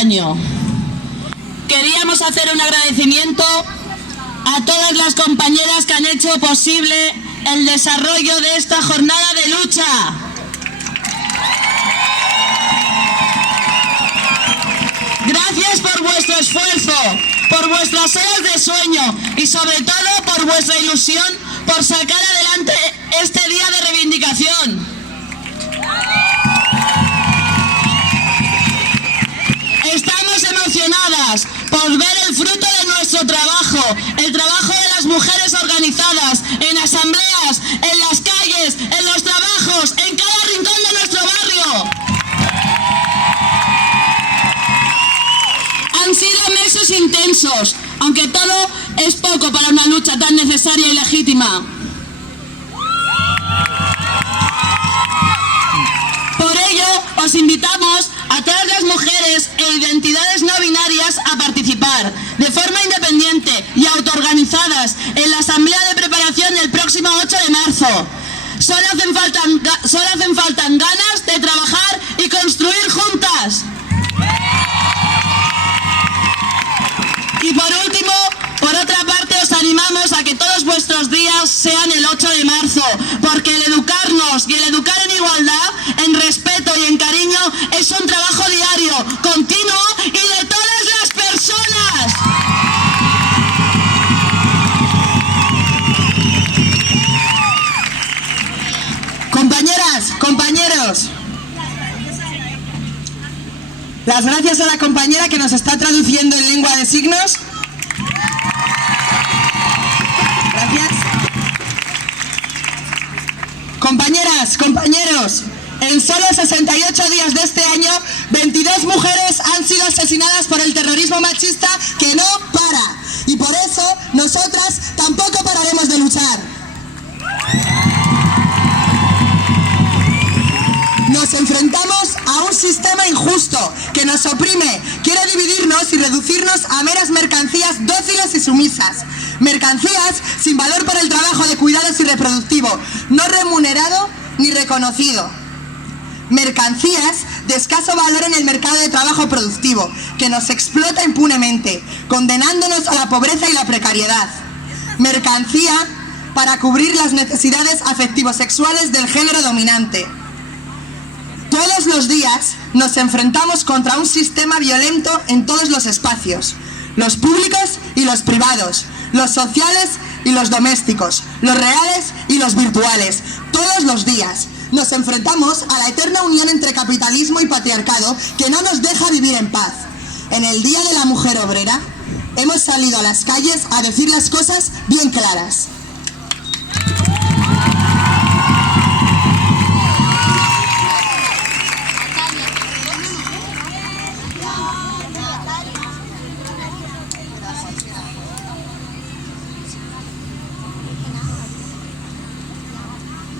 año. Queríamos hacer un agradecimiento a todas las compañeras que han hecho posible el desarrollo de esta jornada de lucha. Gracias por vuestro esfuerzo, por vuestras horas de sueño y sobre todo por vuestra ilusión por sacar adelante este día de reivindicación. Estamos emocionadas por ver el fruto de nuestro trabajo, el trabajo de las mujeres organizadas en asambleas, en las calles, en los trabajos, en cada rincón de nuestro barrio. Han sido meses intensos, aunque todo es poco para una lucha tan necesaria y legítima. Por ello, os invitamos a todas las mujeres e identidades no binarias a participar de forma independiente y autoorganizadas en la asamblea de preparación del próximo 8 de marzo. Solo hacen falta ganas de trabajar y construir juntas. Y por último, por otra parte, os animamos a que todos vuestros días sean el 8 de marzo, porque el educarnos y el educar en igualdad, en respeto y en cariño, es un trabajo diario, continuo y de todas las personas. Compañeras, compañeros, las gracias a la compañera que nos está traduciendo en lengua de signos. Gracias. Compañeras, compañeros, en solo 68 días de este año, 22 mujeres han sido asesinadas por el terrorismo machista que no para. Y por eso, nosotras tampoco pararemos de luchar. Nos enfrentamos a un sistema injusto que nos oprime, quiere dividirnos y reducirnos a meras mercancías dóciles y sumisas. Mercancías sin valor para el trabajo de cuidados y reproductivo, no remunerado ni reconocido. Mercancías de escaso valor en el mercado de trabajo productivo, que nos explota impunemente, condenándonos a la pobreza y la precariedad. Mercancía para cubrir las necesidades afectivo-sexuales del género dominante. Todos los días nos enfrentamos contra un sistema violento en todos los espacios, los públicos y los privados, los sociales y los domésticos, los reales y los virtuales. Todos los días nos enfrentamos a la eterna unión entre capitalismo y patriarcado que no nos deja vivir en paz. En el Día de la Mujer Obrera hemos salido a las calles a decir las cosas bien claras.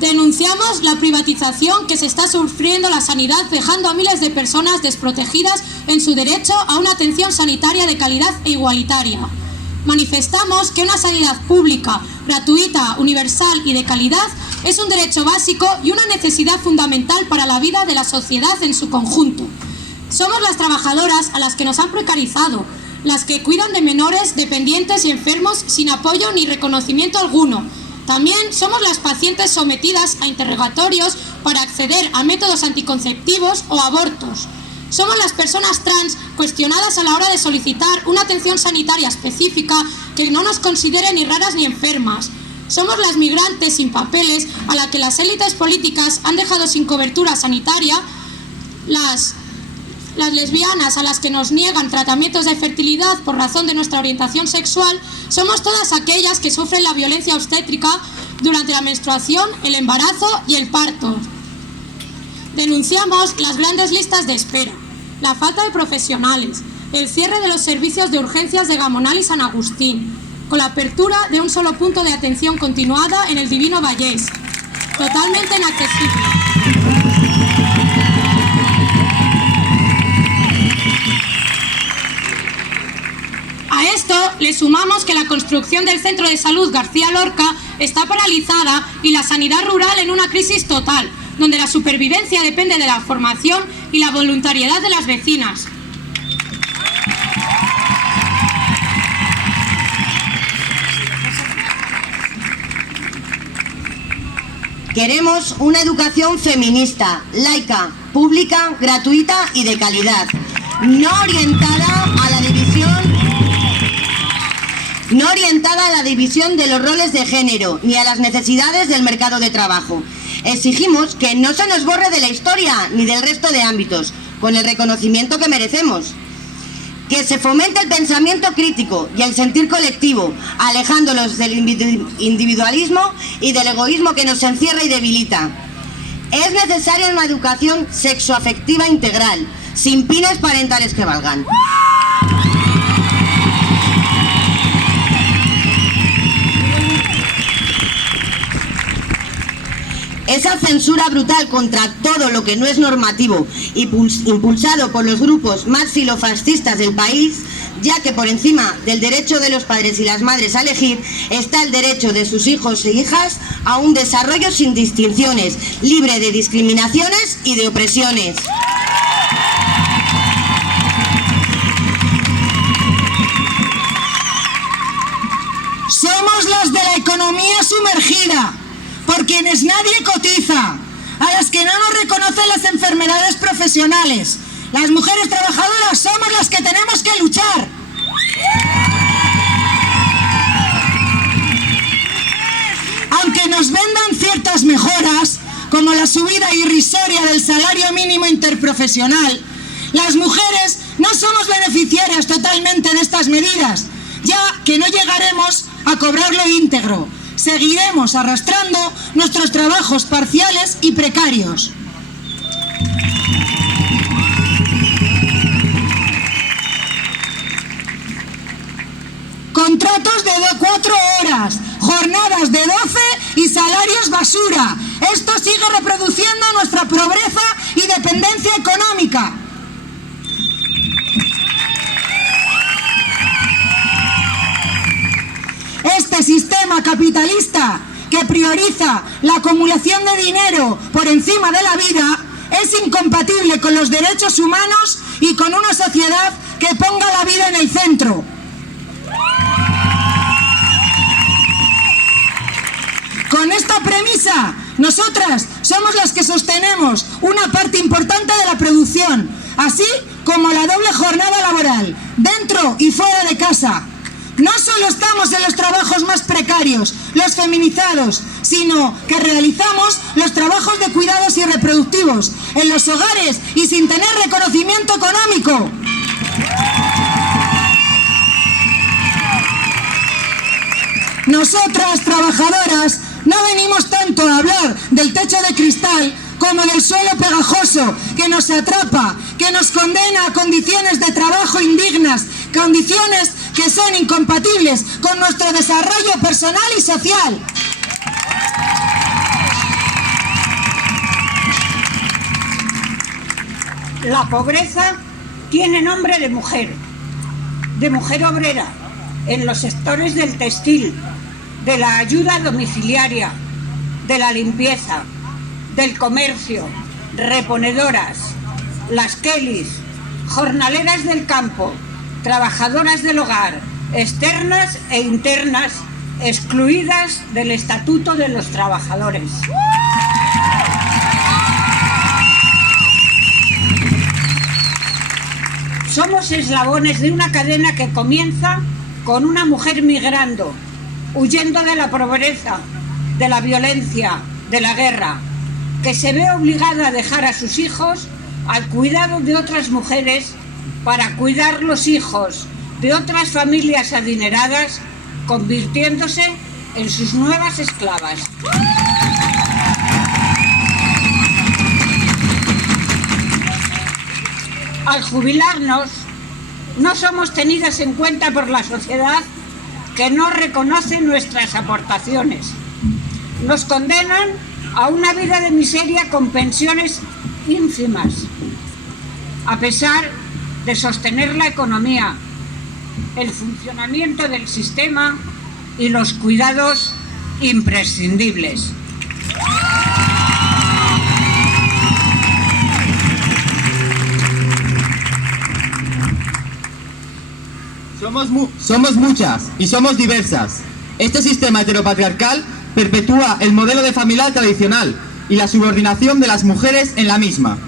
Denunciamos la privatización que se está sufriendo la sanidad, dejando a miles de personas desprotegidas en su derecho a una atención sanitaria de calidad e igualitaria. Manifestamos que una sanidad pública, gratuita, universal y de calidad es un derecho básico y una necesidad fundamental para la vida de la sociedad en su conjunto. Somos las trabajadoras a las que nos han precarizado, las que cuidan de menores, dependientes y enfermos sin apoyo ni reconocimiento alguno. También somos las pacientes sometidas a interrogatorios para acceder a métodos anticonceptivos o abortos. Somos las personas trans cuestionadas a la hora de solicitar una atención sanitaria específica que no nos considere ni raras ni enfermas. Somos las migrantes sin papeles a las que las élites políticas han dejado sin cobertura sanitaria, las lesbianas a las que nos niegan tratamientos de fertilidad por razón de nuestra orientación sexual. Somos todas aquellas que sufren la violencia obstétrica durante la menstruación, el embarazo y el parto. Denunciamos las grandes listas de espera, la falta de profesionales, el cierre de los servicios de urgencias de Gamonal y San Agustín, con la apertura de un solo punto de atención continuada en el Divino Vallés, totalmente inaccesible. A esto le sumamos que la construcción del Centro de Salud García Lorca está paralizada y la sanidad rural en una crisis total, donde la supervivencia depende de la formación y la voluntariedad de las vecinas. Queremos una educación feminista, laica, pública, gratuita y de calidad, no orientada a la división de los roles de género ni a las necesidades del mercado de trabajo. Exigimos que no se nos borre de la historia ni del resto de ámbitos, con el reconocimiento que merecemos. Que se fomente el pensamiento crítico y el sentir colectivo, alejándolos del individualismo y del egoísmo que nos encierra y debilita. Es necesaria una educación sexoafectiva integral, sin pines parentales que valgan. Esa censura brutal contra todo lo que no es normativo, impulsado por los grupos más filofascistas del país, ya que por encima del derecho de los padres y las madres a elegir está el derecho de sus hijos e hijas a un desarrollo sin distinciones, libre de discriminaciones y de opresiones. Somos los de la economía sumergida, por quienes nadie cotiza, a las que no nos reconocen las enfermedades profesionales. Las mujeres trabajadoras somos las que tenemos que luchar. Aunque nos vendan ciertas mejoras, como la subida irrisoria del salario mínimo interprofesional, las mujeres no somos beneficiarias totalmente de estas medidas, ya que no llegaremos a cobrarlo íntegro. Seguiremos arrastrando nuestros trabajos parciales y precarios. Contratos de 4 horas, jornadas de 12 y salarios basura. Esto sigue reproduciendo nuestra pobreza y dependencia económica. Este sistema capitalista que prioriza la acumulación de dinero por encima de la vida es incompatible con los derechos humanos y con una sociedad que ponga la vida en el centro. Con esta premisa, nosotras somos las que sostenemos una parte importante de la producción, así como la doble jornada laboral, dentro y fuera de casa. No solo estamos en los trabajos más precarios, los feminizados, sino que realizamos los trabajos de cuidados y reproductivos en los hogares y sin tener reconocimiento económico. Nosotras, trabajadoras, no venimos tanto a hablar del techo de cristal como del suelo pegajoso que nos atrapa, que nos condena a condiciones de trabajo indignas, condiciones que son incompatibles con nuestro desarrollo personal y social. La pobreza tiene nombre de mujer obrera, en los sectores del textil, de la ayuda domiciliaria, de la limpieza, del comercio, reponedoras, las kelis, jornaleras del campo, trabajadoras del hogar, externas e internas, excluidas del Estatuto de los Trabajadores. Somos eslabones de una cadena que comienza con una mujer migrando, huyendo de la pobreza, de la violencia, de la guerra, que se ve obligada a dejar a sus hijos al cuidado de otras mujeres para cuidar los hijos de otras familias adineradas, convirtiéndose en sus nuevas esclavas. Al jubilarnos, no somos tenidas en cuenta por la sociedad, que no reconoce nuestras aportaciones. Nos condenan a una vida de miseria con pensiones ínfimas, a pesar de sostener la economía, el funcionamiento del sistema y los cuidados imprescindibles. Somos muchas y somos diversas. Este sistema heteropatriarcal perpetúa el modelo de familia tradicional y la subordinación de las mujeres en la misma.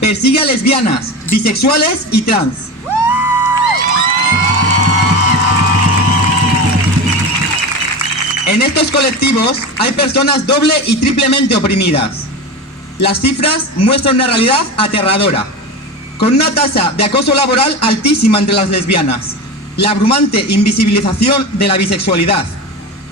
Persigue a lesbianas, bisexuales y trans. En estos colectivos hay personas doble y triplemente oprimidas. Las cifras muestran una realidad aterradora, con una tasa de acoso laboral altísima entre las lesbianas, la abrumante invisibilización de la bisexualidad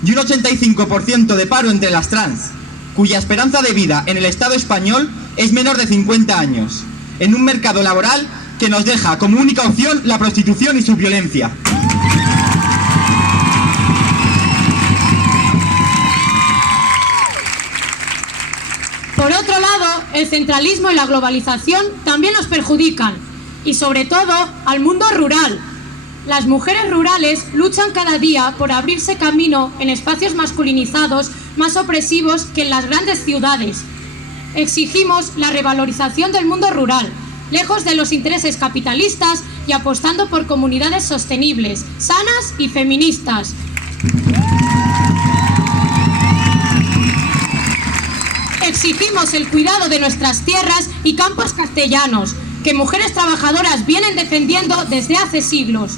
y un 85% de paro entre las trans, cuya esperanza de vida en el Estado español es menor de 50 años, en un mercado laboral que nos deja como única opción la prostitución y su violencia. Por otro lado, el centralismo y la globalización también nos perjudican, y sobre todo al mundo rural. Las mujeres rurales luchan cada día por abrirse camino en espacios masculinizados más opresivos que en las grandes ciudades. Exigimos la revalorización del mundo rural, lejos de los intereses capitalistas y apostando por comunidades sostenibles, sanas y feministas. Exigimos el cuidado de nuestras tierras y campos castellanos, que mujeres trabajadoras vienen defendiendo desde hace siglos.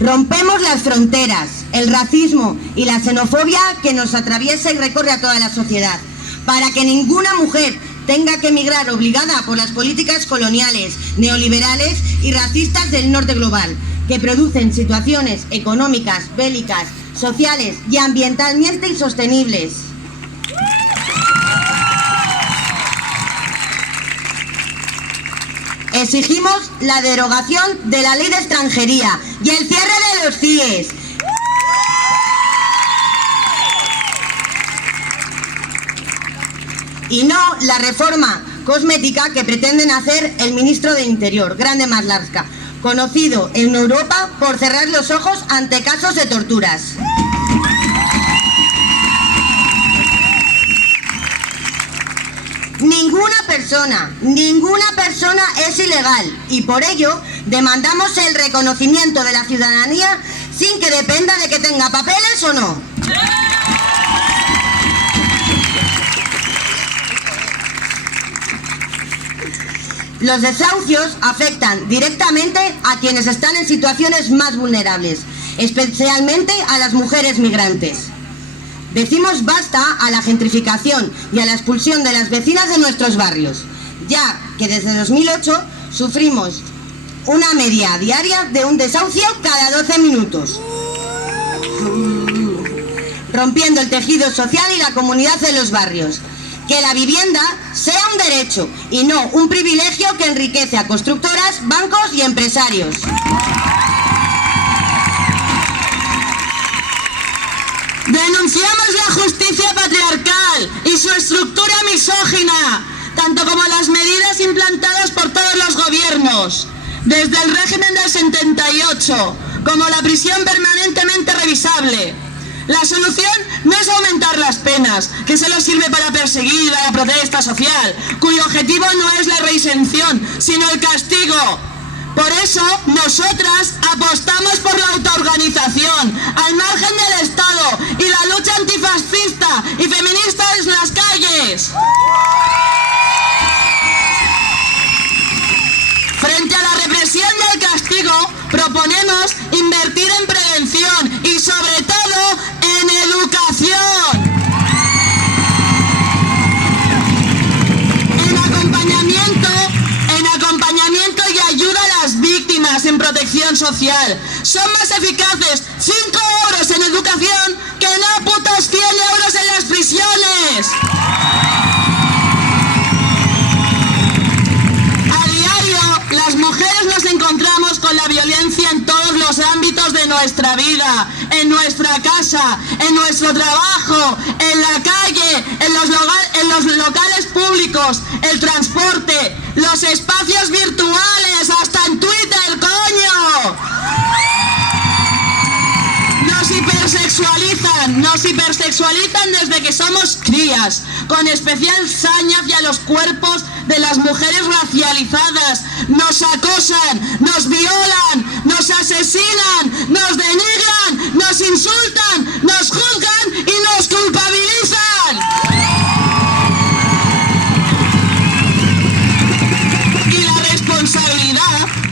Rompemos las fronteras, el racismo y la xenofobia que nos atraviesa y recorre a toda la sociedad, para que ninguna mujer tenga que emigrar obligada por las políticas coloniales, neoliberales y racistas del norte global, que producen situaciones económicas, bélicas, sociales y ambientalmente insostenibles. Exigimos la derogación de la ley de extranjería y el cierre de los CIES. Y no la reforma cosmética que pretenden hacer el ministro de Interior, Grande Marlaska, conocido en Europa por cerrar los ojos ante casos de torturas. Ninguna persona es ilegal y por ello demandamos el reconocimiento de la ciudadanía sin que dependa de que tenga papeles o no. Los desahucios afectan directamente a quienes están en situaciones más vulnerables, especialmente a las mujeres migrantes. Decimos basta a la gentrificación y a la expulsión de las vecinas de nuestros barrios, ya que desde 2008 sufrimos una media diaria de un desahucio cada 12 minutos, rompiendo el tejido social y la comunidad de los barrios. Que la vivienda sea un derecho y no un privilegio que enriquece a constructoras, bancos y empresarios. Denunciamos la justicia patriarcal y su estructura misógina, tanto como las medidas implantadas por todos los gobiernos, desde el régimen del 78, como la prisión permanentemente revisable. La solución no es aumentar las penas, que solo sirve para perseguir a la protesta social, cuyo objetivo no es la reinserción, sino el castigo. Por eso, nosotras apostamos por la autoorganización, al margen del Estado, y la lucha antifascista y feminista en las calles. Frente a la represión y el castigo, proponemos invertir en prevención y, sobre todo, en educación. En acompañamiento y ayuda a las víctimas en protección social. Son más eficaces 5 euros en educación que no putos 100 euros en las prisiones. A diario, las mujeres nos encontramos con la violencia en todos los ámbitos de nuestra vida, en nuestra casa, en nuestro trabajo, en la calle, en los locales públicos, el transporte, los espacios virtuales, hasta en Twitter, coño. Nos hipersexualizan, nos hipersexualizan desde que somos crías, con especial saña hacia los cuerpos de las mujeres racializadas. Nos acosan, nos violan, nos asesinan, nos denigran, nos insultan, nos juzgan y nos culpabilizan. Y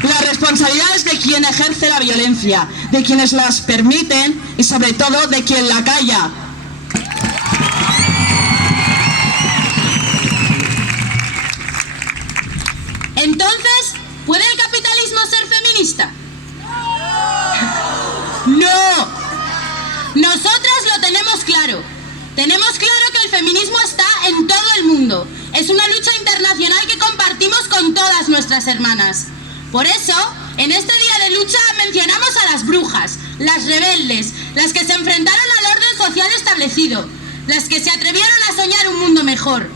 la responsabilidad es de quien ejerce la violencia, de quienes las permiten y sobre todo de quien la calla. Entonces, ¿puede el capitalismo ser feminista? ¡No! Nosotras lo tenemos claro. Tenemos claro que el feminismo está en todo el mundo. Es una lucha internacional que compartimos con todas nuestras hermanas. Por eso, en este día de lucha mencionamos a las brujas, las rebeldes, las que se enfrentaron al orden social establecido, las que se atrevieron a soñar un mundo mejor.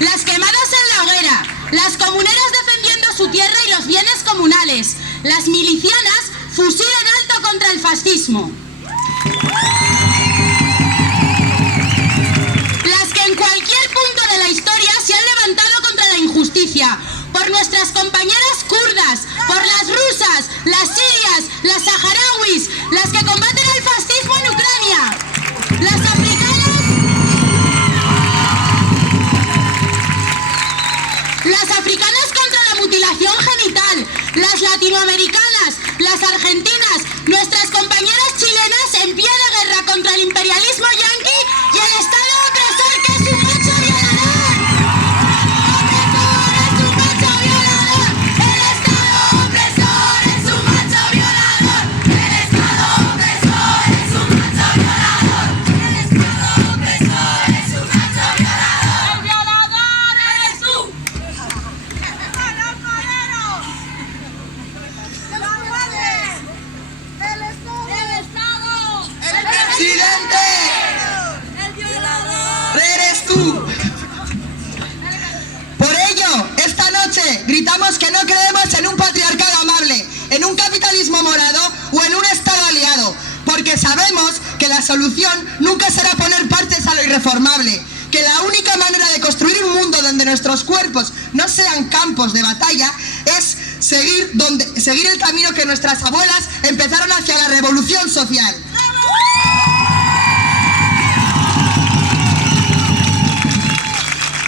Las quemadas en la hoguera, las comuneras defendiendo su tierra y los bienes comunales, las milicianas fusil en alto contra el fascismo. Las que en cualquier punto de la historia se han levantado contra la injusticia, por nuestras compañeras kurdas, por las rusas, las sirias, las saharauis, las que combaten el fascismo en Ucrania, las africanas contra la mutilación genital, las latinoamericanas, las argentinas, nuestras compañeras chilenas en pie de guerra contra el imperialismo yanqui y el Estado opresor que es un macho violador. ¡Opresor es un macho violador! ¡El Estado opresor es un macho violador! ¡El Estado opresor es un macho violador! ¡El Estado opresor es un macho violador! ¡El violador eres tú! ¡Presidente! ¡Eres tú! Por ello, esta noche gritamos que no creemos en un patriarcado amable, en un capitalismo morado o en un Estado aliado, porque sabemos que la solución nunca será poner parches a lo irreformable, que la única manera de construir un mundo donde nuestros cuerpos no sean campos de batalla es seguir el camino que nuestras abuelas empezaron hacia la revolución social.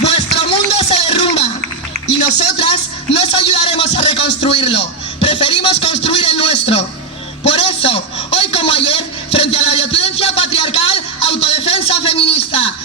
Vuestro mundo se derrumba y nosotras nos ayudaremos a reconstruirlo. Preferimos construir el nuestro. Por eso, hoy como ayer, frente a la violencia patriarcal, autodefensa feminista.